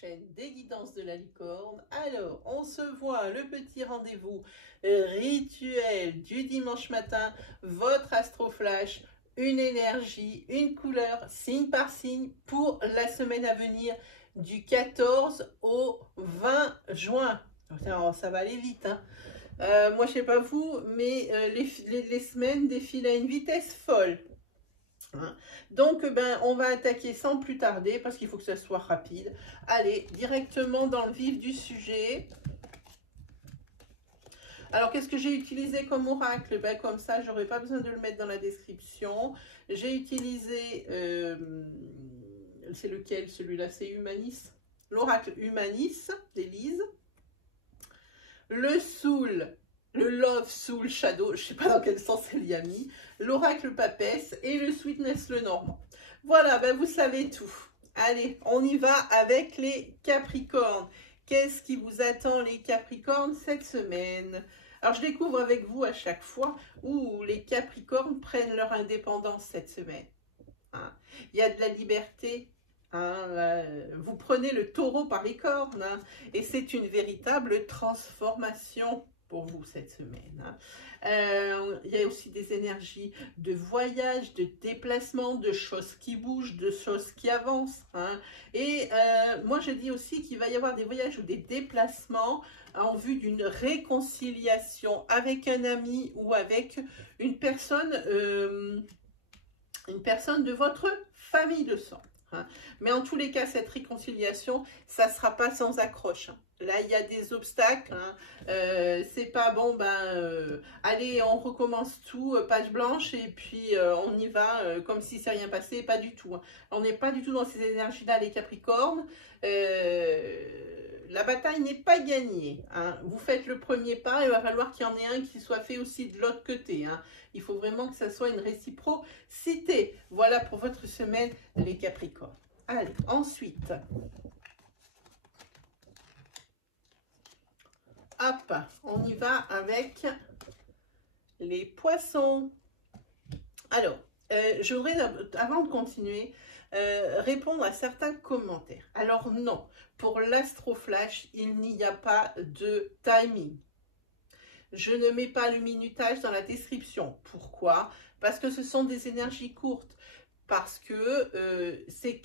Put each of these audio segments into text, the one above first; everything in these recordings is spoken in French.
chaîne des guidances de la licorne. Alors, on se voit, le petit rendez-vous rituel du dimanche matin, votre astroflash, une énergie, une couleur, signe par signe pour la semaine à venir du 14 au 20 juin. Alors, ça va aller vite, hein. Moi, je sais pas vous, mais les semaines défilent à une vitesse folle. Donc, on va attaquer sans plus tarder parce qu'il faut que ça soit rapide. Allez, directement dans le vif du sujet. Alors, qu'est-ce que j'ai utilisé comme oracle? Comme ça, j'aurais pas besoin de le mettre dans la description. J'ai utilisé, c'est lequel celui-là? C'est Humanis. L'oracle Humanis d'Élise. Le Soul. Le Love Soul Shadow, je ne sais pas dans quel sens elle y a mis, l'Oracle Papesse et le Sweetness le Normand. Voilà, vous savez tout. Allez, on y va avec les Capricornes. Qu'est-ce qui vous attend les Capricornes cette semaine? Alors, je découvre avec vous à chaque fois où les Capricornes prennent leur indépendance cette semaine. Hein. Il y a de la liberté. Vous prenez le taureau par les cornes et c'est une véritable transformation pour vous cette semaine. Il y a aussi des énergies de voyage, de déplacement, de choses qui bougent, de choses qui avancent. Et moi, je dis aussi qu'il va y avoir des voyages ou des déplacements en vue d'une réconciliation avec un ami ou avec une personne de votre famille de sang. Mais en tous les cas, cette réconciliation, ça ne sera pas sans accroche. Là, il y a des obstacles. C'est pas bon, allez, on recommence tout, page blanche, et puis on y va comme si c'est rien passé. Pas du tout. On n'est pas du tout dans ces énergies-là, les Capricornes. La bataille n'est pas gagnée. Vous faites le premier pas, il va falloir qu'il y en ait un qui soit fait aussi de l'autre côté. Il faut vraiment que ça soit une réciprocité. Voilà pour votre semaine, les Capricornes. Allez, ensuite. Hop, on y va avec les Poissons. Alors, je voudrais, avant de continuer, répondre à certains commentaires. Alors non, pour l'astroflash, il n'y a pas de timing. Je ne mets pas le minutage dans la description. Pourquoi? Parce que ce sont des énergies courtes. Parce que c'est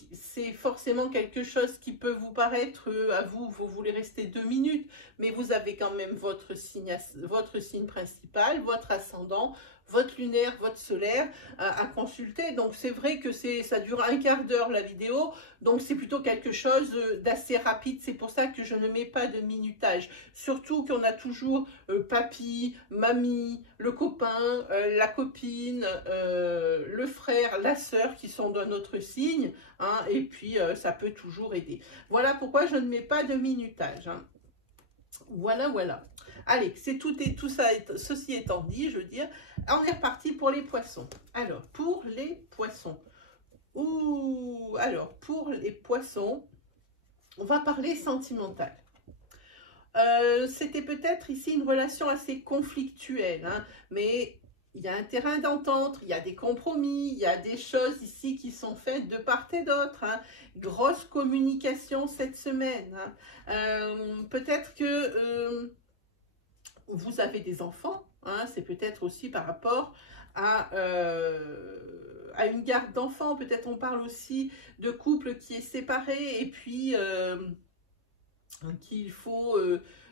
forcément quelque chose qui peut vous paraître, à vous, vous voulez rester 2 minutes, mais vous avez quand même votre signe principal, votre ascendant, votre lunaire, votre solaire à consulter. Donc c'est vrai que ça dure un quart d'heure la vidéo, donc c'est plutôt quelque chose d'assez rapide. C'est pour ça que je ne mets pas de minutage. Surtout qu'on a toujours papy, mamie, le copain, la copine, le frère, la sœur qui sont dans notre signe, et puis ça peut toujours aider. Voilà pourquoi je ne mets pas de minutage. Voilà, voilà. Allez, c'est tout ça, ceci étant dit, je veux dire, on est reparti pour les Poissons. Alors, pour les Poissons, on va parler sentimental. C'était peut-être ici une relation assez conflictuelle, mais il y a un terrain d'entente, il y a des compromis, il y a des choses ici qui sont faites de part et d'autre. Grosse communication cette semaine. Peut-être que vous avez des enfants, c'est peut-être aussi par rapport à une garde d'enfants. Peut-être on parle aussi de couple qui est séparé et puis qu'il faut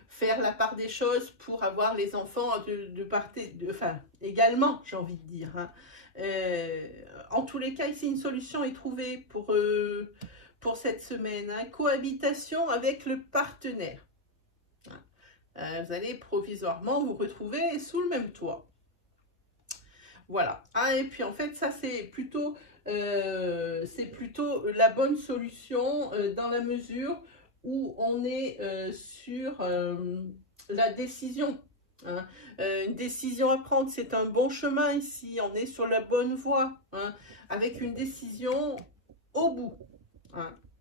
faire la part des choses pour avoir les enfants également, j'ai envie de dire. En tous les cas, ici, une solution est trouvée pour cette semaine. Cohabitation avec le partenaire. Vous allez provisoirement vous retrouver sous le même toit. Voilà. Et puis, en fait, ça, c'est plutôt la bonne solution dans la mesure où on est sur la décision. Une décision à prendre, c'est un bon chemin ici, on est sur la bonne voie, avec une décision au bout.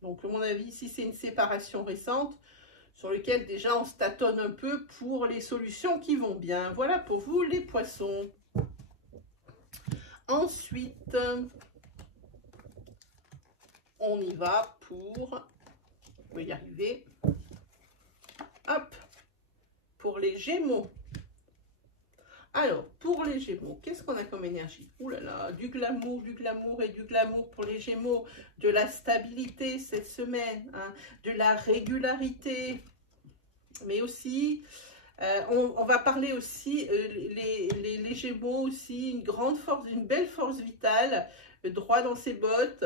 Donc, à mon avis, ici, c'est une séparation récente sur laquelle déjà on se tâtonne un peu pour les solutions qui vont bien. Voilà pour vous, les Poissons. Ensuite, on y va pour peut y arriver. Hop, pour les Gémeaux. Alors, pour les Gémeaux, qu'est-ce qu'on a comme énergie? Ouh là là, du glamour et du glamour pour les Gémeaux, de la stabilité cette semaine, hein, de la régularité, mais aussi, on va parler aussi, les Gémeaux aussi, une grande force, une belle force vitale, droit dans ses bottes,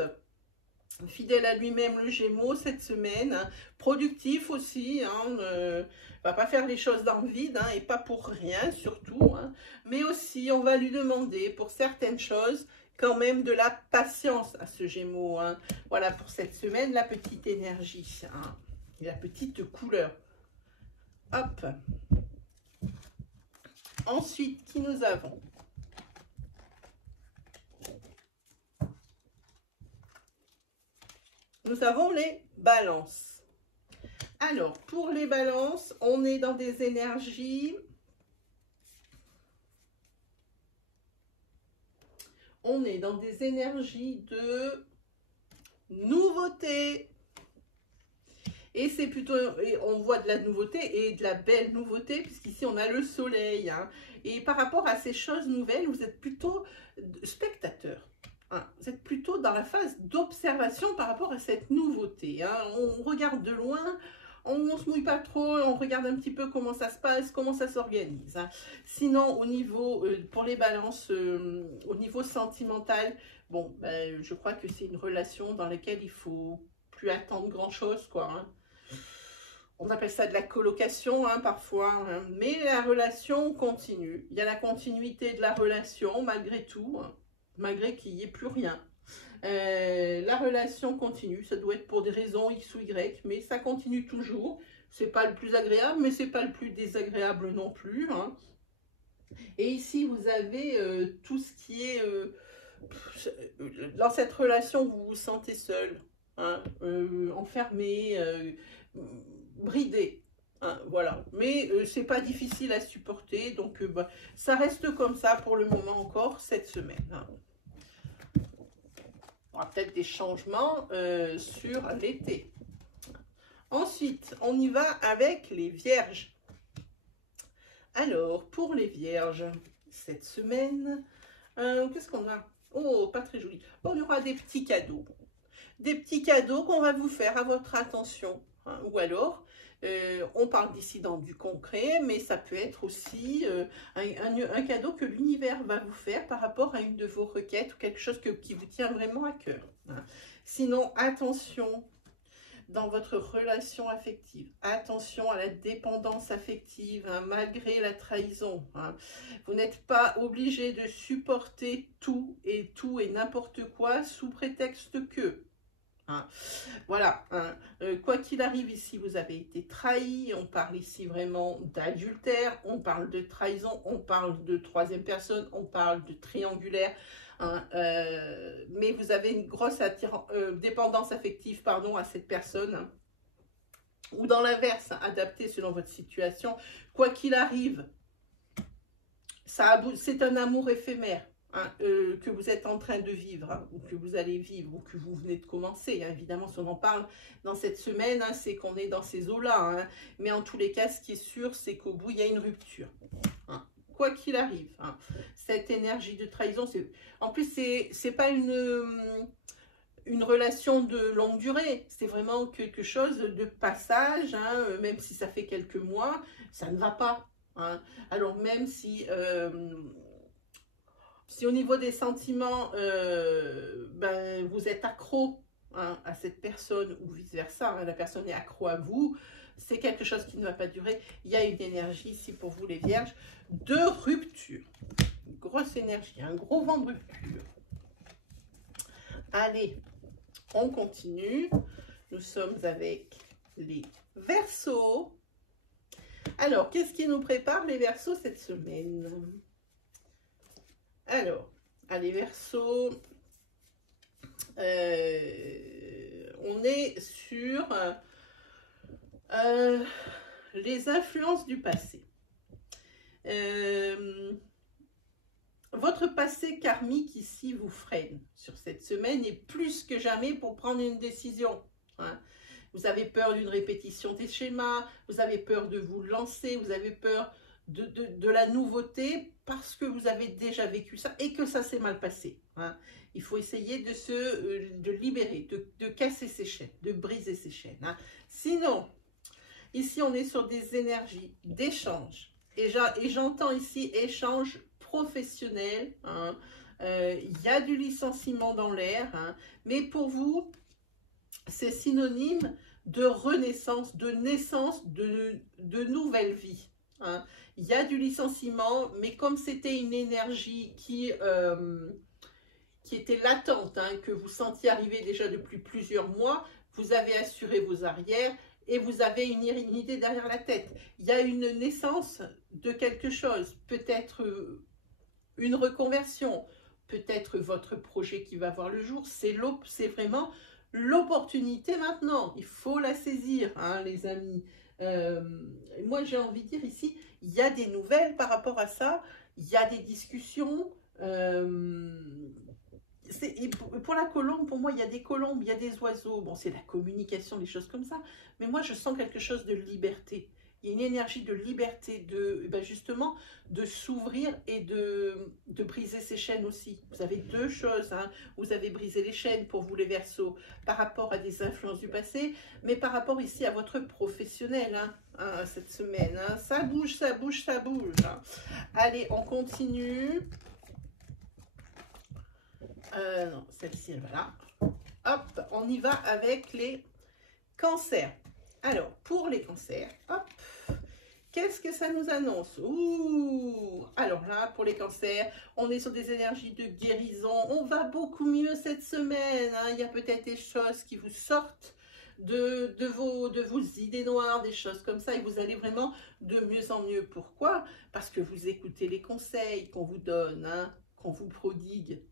fidèle à lui-même le Gémeaux cette semaine, hein, productif aussi, hein, va pas faire les choses dans le vide, hein, et pas pour rien surtout, hein, mais aussi on va lui demander pour certaines choses quand même de la patience à ce Gémeaux, hein. Voilà pour cette semaine la petite énergie, hein, et la petite couleur. Hop. Ensuite, qui nous avons? Nous avons les balances. Alors, pour les balances, on est dans des énergies. On est dans des énergies de nouveauté. Et c'est plutôt, on voit de la nouveauté et de la belle nouveauté, puisqu'ici on a le soleil, hein. Et par rapport à ces choses nouvelles, vous êtes plutôt spectateur. Hein. Vous êtes plutôt dans la phase d'observation par rapport à cette nouveauté. Hein. On regarde de loin, on ne se mouille pas trop, on regarde un petit peu comment ça se passe, comment ça s'organise. Hein. Sinon, au niveau, pour les balances, au niveau sentimental, bon, ben, je crois que c'est une relation dans laquelle il faut plus attendre grand-chose, quoi. Hein. On appelle ça de la colocation, hein, parfois, hein. Mais la relation continue. Il y a la continuité de la relation, malgré tout, hein, malgré qu'il n'y ait plus rien. La relation continue, ça doit être pour des raisons X ou Y, mais ça continue toujours. C'est pas le plus agréable, mais c'est pas le plus désagréable non plus. Hein. Et ici, vous avez tout ce qui est... dans cette relation, vous vous sentez seul, hein, enfermé, bridé. Hein, voilà, mais c'est pas difficile à supporter, donc bah, ça reste comme ça pour le moment encore cette semaine. Hein. On aura peut-être des changements sur l'été. Ensuite, on y va avec les Vierges. Alors, pour les Vierges, cette semaine, qu'est-ce qu'on a? Oh, pas très joli. Bon, il y aura des petits cadeaux. Des petits cadeaux qu'on va vous faire à votre attention. Hein, ou alors, on parle d'ici dans du concret, mais ça peut être aussi un cadeau que l'univers va vous faire par rapport à une de vos requêtes ou quelque chose qui vous tient vraiment à cœur. Hein. Sinon, attention dans votre relation affective. Attention à la dépendance affective, hein, malgré la trahison. Hein. Vous n'êtes pas obligé de supporter tout et n'importe quoi sous prétexte que. Hein. Voilà, hein. Quoi qu'il arrive ici, vous avez été trahi, on parle ici vraiment d'adultère, on parle de trahison, on parle de troisième personne, on parle de triangulaire, hein. Mais vous avez une grosse dépendance affective, pardon, à cette personne, hein. Ou dans l'inverse, hein, adapté selon votre situation. Quoi qu'il arrive, c'est un amour éphémère. Hein, que vous êtes en train de vivre, hein, ou que vous allez vivre, ou que vous venez de commencer. Hein, évidemment, si on en parle dans cette semaine, hein, c'est qu'on est dans ces eaux-là. Hein, mais en tous les cas, ce qui est sûr, c'est qu'au bout, il y a une rupture. Hein, quoi qu'il arrive. Hein, cette énergie de trahison, en plus, c'est pas une relation de longue durée. C'est vraiment quelque chose de passage, hein, même si ça fait quelques mois, ça ne va pas. Hein. Alors, même si... si au niveau des sentiments, ben, vous êtes accro, hein, à cette personne ou vice-versa, hein, la personne est accro à vous, c'est quelque chose qui ne va pas durer. Il y a une énergie ici pour vous les Vierges de rupture. Une grosse énergie, un gros vent de rupture. Allez, on continue. Nous sommes avec les Verseaux. Alors, qu'est-ce qui nous prépare les Verseaux cette semaine ? Alors, allez, Verseau, on est sur les influences du passé. Votre passé karmique ici vous freine sur cette semaine et plus que jamais pour prendre une décision. Hein. Vous avez peur d'une répétition des schémas, vous avez peur de vous lancer, vous avez peur de la nouveauté parce que vous avez déjà vécu ça et que ça s'est mal passé. Hein. Il faut essayer de libérer, de casser ses chaînes, de briser ses chaînes. Hein. Sinon, ici on est sur des énergies d'échange. Et j'entends ici échange professionnel. Hein. Y a du licenciement dans l'air. Hein. Mais pour vous, c'est synonyme de renaissance, de naissance, de nouvelle vie. Hein. Il y a du licenciement, mais comme c'était une énergie qui était latente, hein, que vous sentiez arriver déjà depuis plusieurs mois, vous avez assuré vos arrières et vous avez une idée derrière la tête. Il y a une naissance de quelque chose, peut-être une reconversion, peut-être votre projet qui va voir le jour. C'est vraiment l'opportunité maintenant. Il faut la saisir, hein, les amis. Moi, j'ai envie de dire ici, il y a des nouvelles par rapport à ça, il y a des discussions. Pour la colombe, pour moi, il y a des colombes, il y a des oiseaux. Bon, c'est la communication, des choses comme ça. Mais moi, je sens quelque chose de liberté. Il y a une énergie de liberté, justement, de s'ouvrir et de briser ses chaînes aussi. Vous avez deux choses. Hein. Vous avez brisé les chaînes pour vous, les Verseaux, par rapport à des influences du passé, mais par rapport ici à votre professionnel, hein, cette semaine. Hein. Ça bouge, ça bouge, ça bouge. Hein. Allez, on continue. Non, celle-ci, elle va là. Hop, on y va avec les cancers. Alors, pour les cancers, hop, qu'est-ce que ça nous annonce? Ouh, alors là, pour les cancers, on est sur des énergies de guérison. On va beaucoup mieux cette semaine. Hein. Il y a peut-être des choses qui vous sortent de vos idées noires, des choses comme ça, et vous allez vraiment de mieux en mieux. Pourquoi? Parce que vous écoutez les conseils qu'on vous donne, hein, qu'on vous prodigue.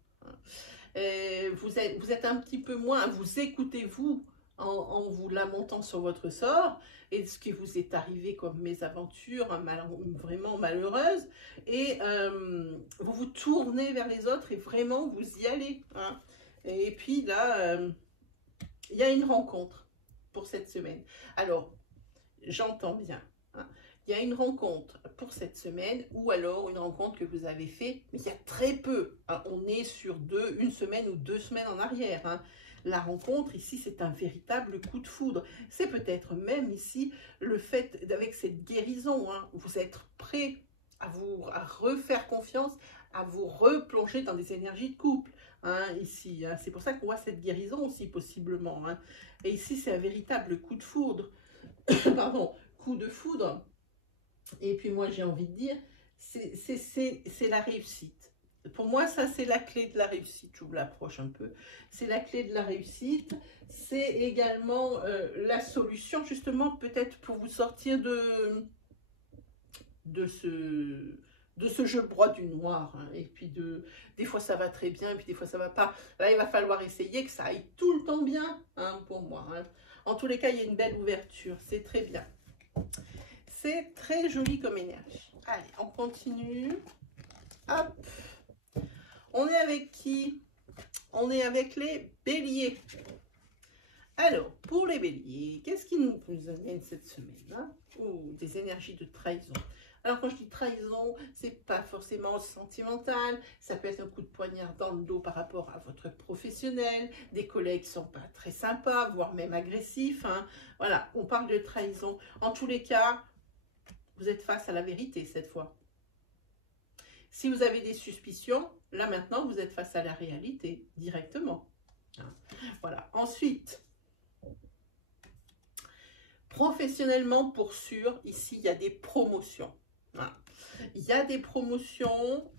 Vous êtes un petit peu moins, vous écoutez vous en vous lamentant sur votre sort et ce qui vous est arrivé comme mésaventure, hein, vraiment malheureuse, et vous vous tournez vers les autres et vraiment vous y allez. Hein. Et puis là, il y a une rencontre pour cette semaine. Alors, j'entends bien. Hein. Il y a une rencontre pour cette semaine ou alors une rencontre que vous avez fait, mais il y a très peu. Hein. On est sur une semaine ou 2 semaines en arrière. Hein. La rencontre ici, c'est un véritable coup de foudre. C'est peut-être même ici le fait avec cette guérison. Hein, vous êtes prêt à refaire confiance, à vous replonger dans des énergies de couple. Hein, ici, hein. C'est pour ça qu'on voit cette guérison aussi possiblement. Hein. Et ici, c'est un véritable coup de foudre. Pardon, coup de foudre. Et puis moi, j'ai envie de dire, c'est la réussite. Pour moi, ça, c'est la clé de la réussite. Je vous l'approche un peu. C'est la clé de la réussite. C'est également la solution, justement, peut-être pour vous sortir de ce jeu broie du noir. Hein. Et puis, des fois, ça va très bien, et puis des fois, ça va pas. Là, il va falloir essayer que ça aille tout le temps bien, hein, pour moi. Hein. En tous les cas, il y a une belle ouverture. C'est très bien. C'est très joli comme énergie. Allez, on continue. Hop. On est avec qui? On est avec les béliers. Alors, pour les béliers, qu'est-ce qui nous amène cette semaine, hein? Oh, des énergies de trahison. Alors, quand je dis trahison, c'est pas forcément sentimental. Ça peut être un coup de poignard dans le dos par rapport à votre professionnel, des collègues qui sont pas très sympas, voire même agressifs. Hein. Voilà, on parle de trahison. En tous les cas, vous êtes face à la vérité cette fois. Si vous avez des suspicions, là maintenant, vous êtes face à la réalité directement. Hein. Voilà. Ensuite, professionnellement, pour sûr, ici, il y a des promotions. Voilà. Il y a des promotions.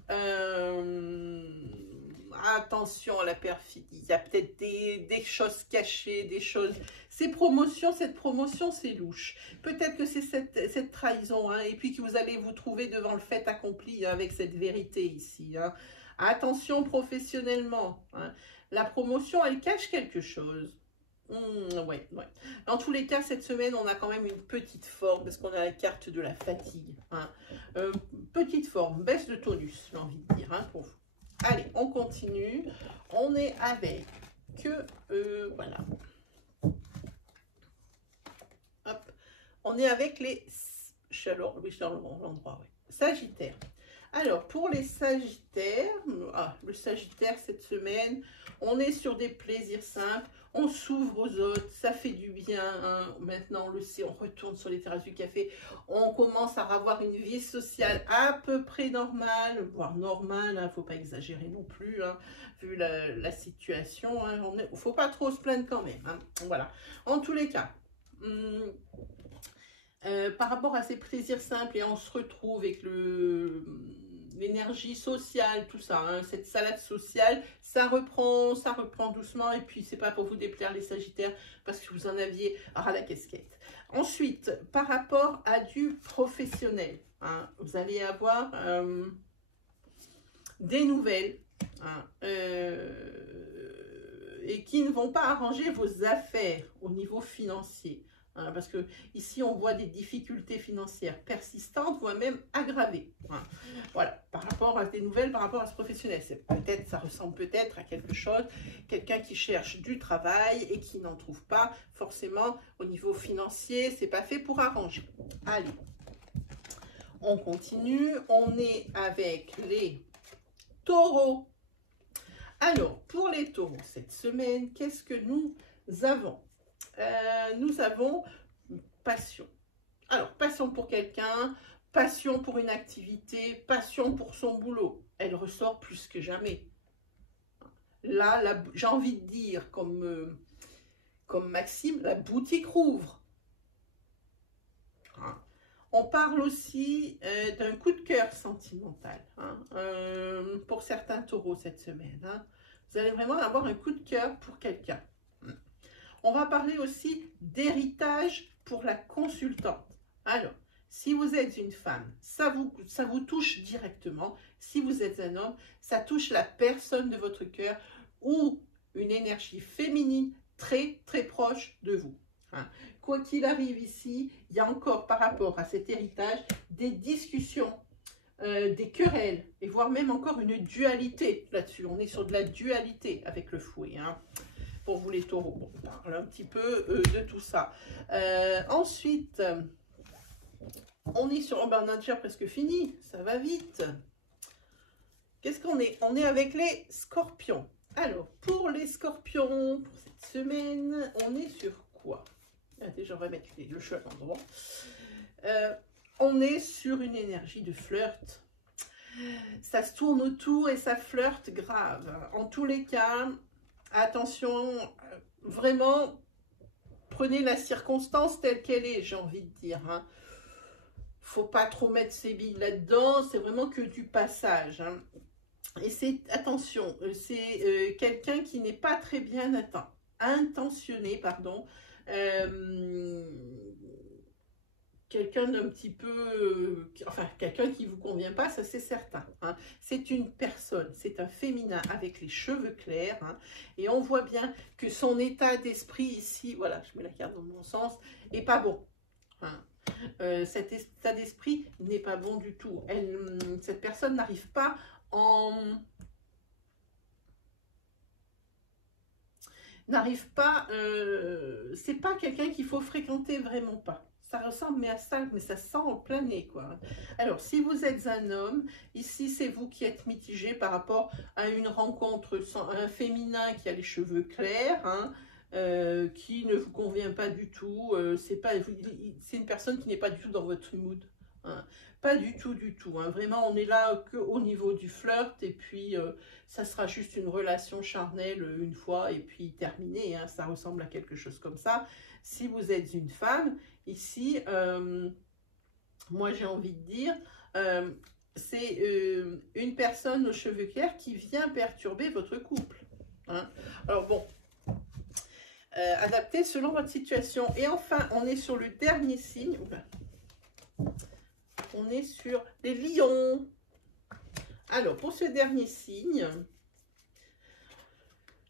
Attention à la perfidie. Il y a peut-être des choses cachées, des choses... Cette promotion, c'est louche. Peut-être que c'est cette trahison, hein, et puis que vous allez vous trouver devant le fait accompli, hein, avec cette vérité ici. Hein. Attention professionnellement. Hein. La promotion, elle cache quelque chose. Ouais. Dans tous les cas, cette semaine, on a quand même une petite forme, parce qu'on a la carte de la fatigue. Hein. Petite forme, baisse de tonus, j'ai envie de dire, hein, pour vous. Allez, on continue. On est avec voilà. on est avec les... Alors, oui, je suis dans l'endroit, oui. Sagittaire. Alors, pour les Sagittaires, le Sagittaire cette semaine, on est sur des plaisirs simples, on s'ouvre aux autres, ça fait du bien. Hein. Maintenant, on le sait, on retourne sur les terrasses du café, on commence à avoir une vie sociale à peu près normale, voire normale, il ne faut pas exagérer non plus, hein, vu la situation. Il ne faut pas trop se plaindre quand même. Hein. Voilà. En tous les cas, par rapport à ces plaisirs simples, et on se retrouve avec l'énergie sociale, tout ça, hein, cette salade sociale, ça reprend doucement, et puis c'est pas pour vous déplaire les Sagittaires, parce que vous en aviez ras la casquette. Ensuite, par rapport à du professionnel, hein, vous allez avoir des nouvelles, hein, et qui ne vont pas arranger vos affaires au niveau financier. Hein, parce que ici on voit des difficultés financières persistantes, voire même aggravées. Hein. Voilà, par rapport à des nouvelles, par rapport à ce professionnel, ça ressemble peut-être à quelque chose, quelqu'un qui cherche du travail et qui n'en trouve pas forcément au niveau financier, c'est pas fait pour arranger. Allez, on continue, on est avec les taureaux. Alors, pour les taureaux, cette semaine, qu'est-ce que nous avons? Nous avons passion. Alors, passion pour quelqu'un, passion pour une activité, passion pour son boulot. Elle ressort plus que jamais. Là, j'ai envie de dire, comme Maxime, la boutique rouvre. Hein. On parle aussi d'un coup de cœur sentimental, hein, pour certains taureaux cette semaine. Hein. Vous allez vraiment avoir un coup de cœur pour quelqu'un. On va parler aussi d'héritage pour la consultante. Alors, si vous êtes une femme, ça vous touche directement. Si vous êtes un homme, ça touche la personne de votre cœur ou une énergie féminine très, très proche de vous. Hein. Quoi qu'il arrive ici, il y a encore par rapport à cet héritage des discussions, des querelles et voire même encore une dualité là-dessus. On est sur de la dualité avec le fouet. Hein. Pour vous les taureaux, on parle un petit peu de tout ça. Ensuite, on est sur... on a déjà presque fini, ça va vite. Qu'est-ce qu'on est? On est avec les scorpions. Alors, pour les scorpions, pour cette semaine, on est sur quoi? Déjà, on va mettre le jeu à l'endroit. On est sur une énergie de flirt. Ça se tourne autour et ça flirte grave. En tous les cas... Attention, vraiment, prenez la circonstance telle qu'elle est, j'ai envie de dire. Hein. Faut pas trop mettre ses billes là-dedans, c'est vraiment que du passage. Hein. Et c'est, attention, c'est quelqu'un qui n'est pas très bien intentionné, pardon. Quelqu'un d'un petit peu, enfin quelqu'un qui ne vous convient pas, ça c'est certain. Hein. C'est une personne, c'est un féminin avec les cheveux clairs. Hein, et on voit bien que son état d'esprit ici, voilà, je mets la carte dans mon sens, n'est pas bon. Hein. Cet état d'esprit n'est pas bon du tout. Cette personne n'arrive pas c'est pas quelqu'un qu'il faut fréquenter, vraiment pas. Ça ressemble mais à ça, mais ça sent en plein nez, quoi. Alors, si vous êtes un homme, ici, c'est vous qui êtes mitigé par rapport à une rencontre, un féminin qui a les cheveux clairs, hein, qui ne vous convient pas du tout. C'est une personne qui n'est pas du tout dans votre mood. Hein. Pas du tout, du tout. Hein. Vraiment, on est là qu'au niveau du flirt, et puis ça sera juste une relation charnelle une fois, et puis terminée. Hein. Ça ressemble à quelque chose comme ça. Si vous êtes une femme, ici, moi j'ai envie de dire, c'est une personne aux cheveux clairs qui vient perturber votre couple. Hein. Alors bon, adapté selon votre situation. Et enfin, on est sur le dernier signe. On est sur les lions. Alors, pour ce dernier signe,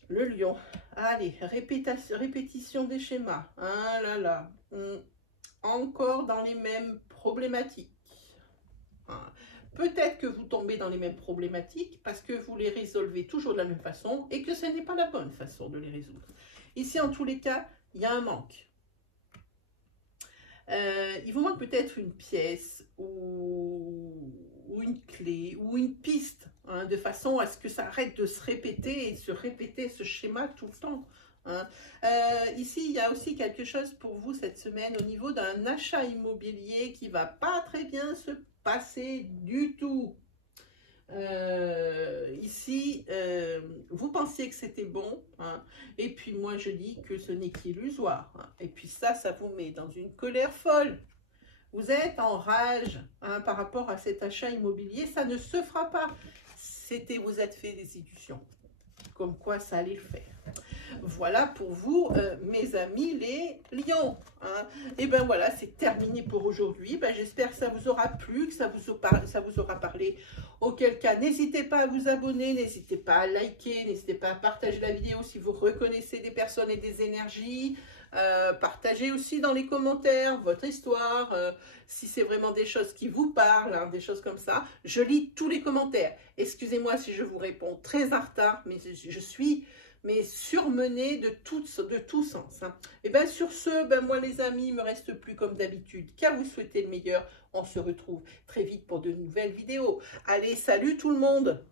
le lion. Allez, répétition des schémas. Ah là là. Encore dans les mêmes problématiques. Ah. Peut-être que vous tombez dans les mêmes problématiques parce que vous les résolvez toujours de la même façon et que ce n'est pas la bonne façon de les résoudre. Ici, en tous les cas, il y a un manque. Il vous manque peut-être une pièce ou une clé ou une piste, hein, de façon à ce que ça arrête de se répéter et se répéter ce schéma tout le temps. Hein. Ici, il y a aussi quelque chose pour vous cette semaine au niveau d'un achat immobilier qui va pas très bien se passer du tout. Ici, vous pensiez que c'était bon, hein, et puis moi je dis que ce n'est qu'illusoire. Hein, et puis ça vous met dans une colère folle. Vous êtes en rage, hein, par rapport à cet achat immobilier, ça ne se fera pas. Vous êtes fait des illusions, comme quoi ça allait le faire. Voilà pour vous, mes amis les lions. Hein. Et ben voilà, c'est terminé pour aujourd'hui. Ben, j'espère que ça vous aura plu, que ça vous aura parlé. Auquel cas, n'hésitez pas à vous abonner, n'hésitez pas à liker, n'hésitez pas à partager la vidéo si vous reconnaissez des personnes et des énergies. Partagez aussi dans les commentaires votre histoire, si c'est vraiment des choses qui vous parlent, hein, des choses comme ça. Je lis tous les commentaires. Excusez-moi si je vous réponds très en retard, mais je suis surmenée de tout sens. Hein. Et bien sur ce, ben moi les amis, il me reste plus comme d'habitude qu'à vous souhaiter le meilleur. On se retrouve très vite pour de nouvelles vidéos. Allez, salut tout le monde!